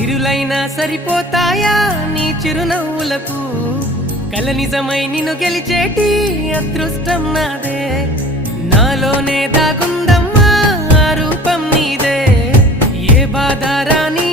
సిరులైనా సరిపోతాయా నీ చిరునవ్వులకు కల నిజమై నిన్ను గెలిచేటి అదృష్టం నాదే నాలోనే దాగుందమ్మా ఆ రూపం నీదే ఏ బాధ రాని